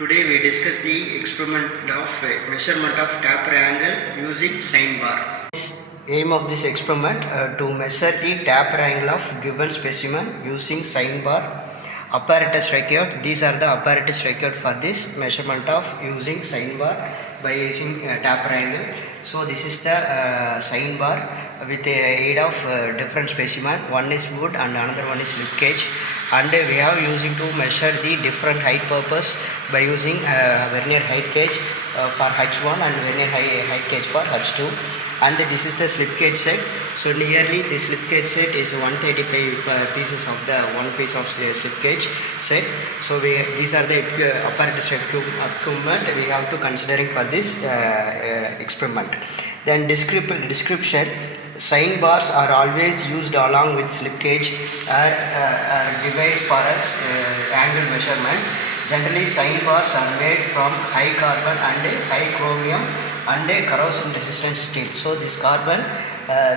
Today we discuss the experiment of measurement of taper angle using sine bar. Aim of this experiment to measure the taper angle of given specimen using sine bar. Apparatus required. These are the apparatus required for this measurement of using sine bar by using taper angle. So this is the sine bar with the aid of different specimen. One is wood and another one is slip gauge, and we have using to measure the different height purpose by using vernier height gauge for H1 and vernier height gauge for H2. And this is the slip gauge set. So nearly the slip gauge set is 135 pieces of the one piece of slip gauge set. So these are the apparatus equipment we have to considering for this experiment. Then description. Sine bars are always used along with slip gauge device for angle measurement. Generally, sine bars are made from high carbon and high chromium and corrosion resistant steel. So this carbon,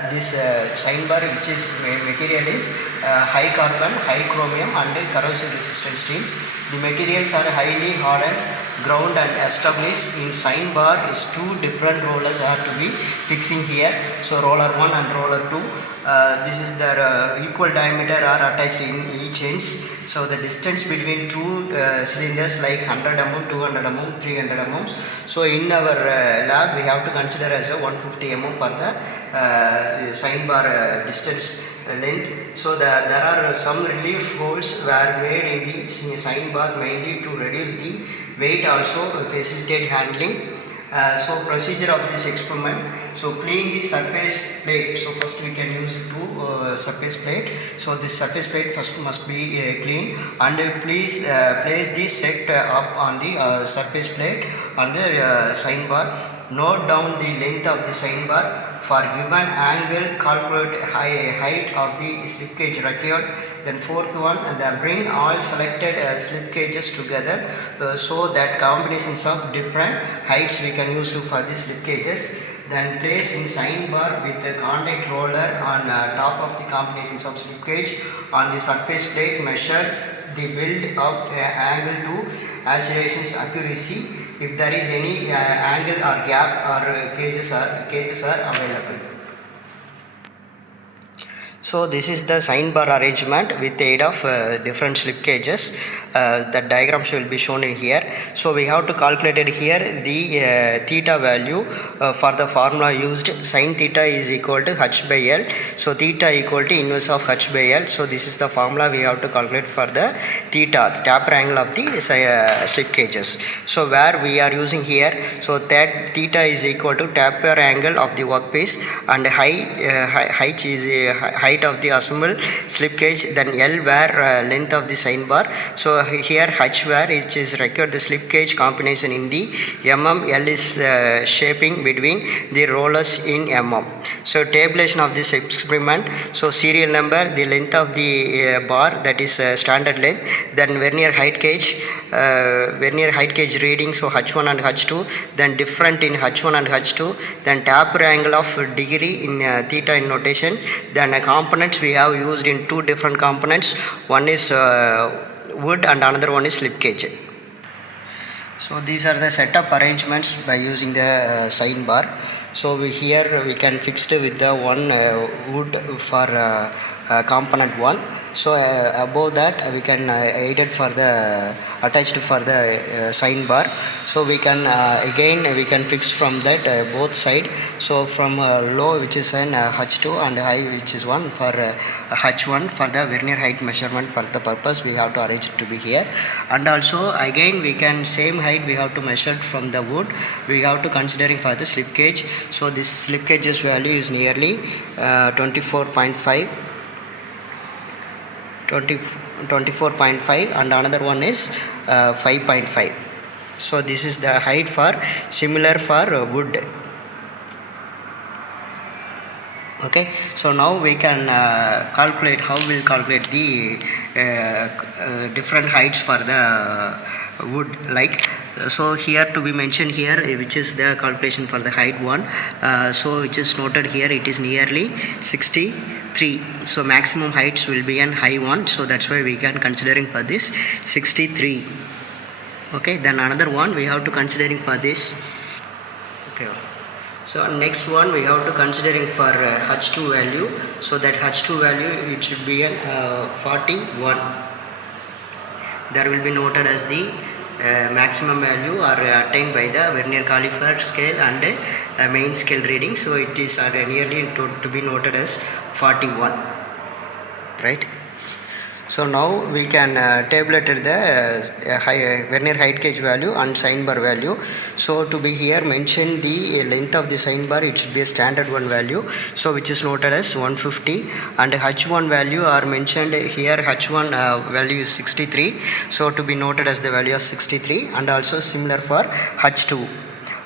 this sine bar which is material is high carbon, high chromium and corrosion resistant steels. The materials are highly hardened, ground and established. In sine bar is two different rollers are to be fixing here. So roller 1 and roller 2. This is their equal diameter are attached in each ends. So the distance between two cylinders like 100 mm, 200 mm, 300 mm. So in our lab we have to consider as a 150 mm for the sine bar distance length. So there are some relief holes were made in the sine bar mainly to reduce the weight, also facilitate handling. So procedure of this experiment. So clean the surface plate. So first we can use two surface plate. So this surface plate first must be clean, and please place the set up on the surface plate on the sine bar. Note down the length of the sine bar. For given angle, calculate height of the slip gauge required. Then fourth one, and then bring all selected slip gauges together so that combinations of different heights we can use for the slip gauges. Then place in sine bar with the contact roller on top of the combinations of slip gauge on the surface plate. Measure the build of angle to oscillations accuracy. If there is any angle or gap or cages are available. So this is the sine bar arrangement with the aid of different slip gauges. The diagrams will be shown in here. So we have to calculate it here the theta value for the formula used. Sin theta is equal to h by L. So theta equal to inverse of h by L. So this is the formula we have to calculate for the theta, taper angle of the slip gauges. So where we are using here, so that theta is equal to taper angle of the workpiece, and height is height of the assembled slip gauge. Then L where length of the sine bar. So here h where it is required the slip gauge combination in the mm. L is shaping between the rollers in mm. So tabulation of this experiment. So serial number, the length of the bar, that is standard length. Then vernier height gauge reading, so h1 and h2. Then different in h1 and h2. Then taper angle of degree in theta in notation. Then components we have used in two different components. One is wood and another one is slip gauge. So these are the setup arrangements by using the sine bar. So here we can fix it with the one wood for component 1. So above that we can aided for the attached for the sine bar. So we can again we can fix from that both side. So from low which is an h2 and high which is 1 for h1 for the vernier height measurement. For the purpose we have to arrange it to be here. And also again we can same height we have to measure from the wood. We have to considering for the slip gauge. So this slip gauge's value is nearly 24.5 and another one is 5.5. So this is the height for similar for wood. Okay, so now we can calculate how we'll calculate the different heights for the wood. Like so here to be mentioned here which is the calculation for the height 1. So which is noted here, it is nearly 63. So maximum heights will be an high one, so that's why we can considering for this 63. Okay, then another one we have to considering for this. Okay, so next one we have to considering for H2 value. So that H2 value it should be an 41. There will be noted as the maximum value are attained by the vernier caliper scale and main scale reading. So it is nearly to be noted as 41, right? So now we can tabulate the vernier height gauge value and sine bar value. So to be here mentioned the length of the sine bar, it should be a standard one value, so which is noted as 150, and H1 value are mentioned here. H1 value is 63, so to be noted as the value of 63, and also similar for H2.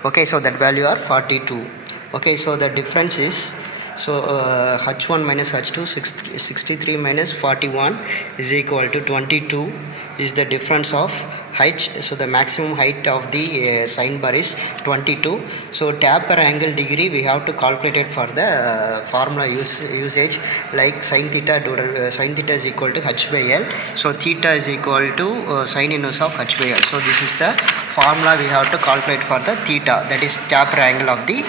Okay, so that value are 42. Okay, so the difference is, so H1 minus H2, 63 minus 41 is equal to 22 is the difference of H. So the maximum height of the sine bar is 22. So taper angle degree we have to calculate it for the formula usage, like sine theta is equal to H by L. So theta is equal to sine inverse of H by L. So this is the formula we have to calculate for the theta, that is taper angle of the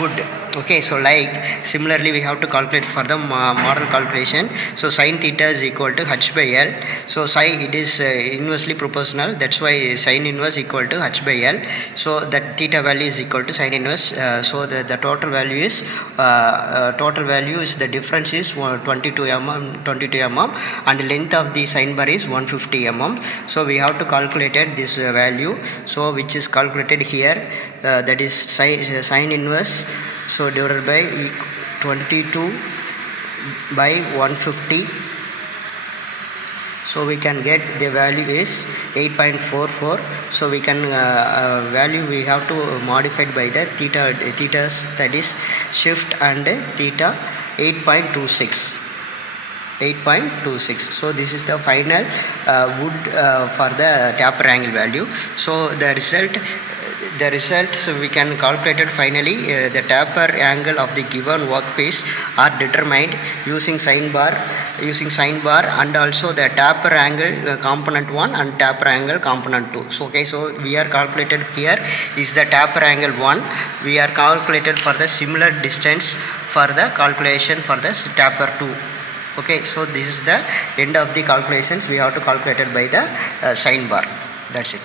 wood. Okay, so like similarly we have to calculate for the model calculation. So sine theta is equal to H by L. So sine, it is inversely proportional, that's why sine inverse equal to H by L. So that theta value is equal to sine inverse. So the total value is the difference is 22 mm, and length of the sine bar is 150 mm. So we have to calculate this value, so which is calculated here, that is sine inverse, so divided by 22 by 150. So we can get the value is 8.44. So we can value we have to modify by the thetas, that is shift and theta 8.26. So this is the final wood for the taper angle value. So the result, so we can calculate it finally. The taper angle of the given workpiece are determined using sine bar, and also the taper angle component 1 and taper angle component 2. So okay, so we are calculated here is the taper angle 1. We are calculated for the similar distance for the calculation for the taper 2. Okay, so this is the end of the calculations we have to calculate it by the sine bar. That's it.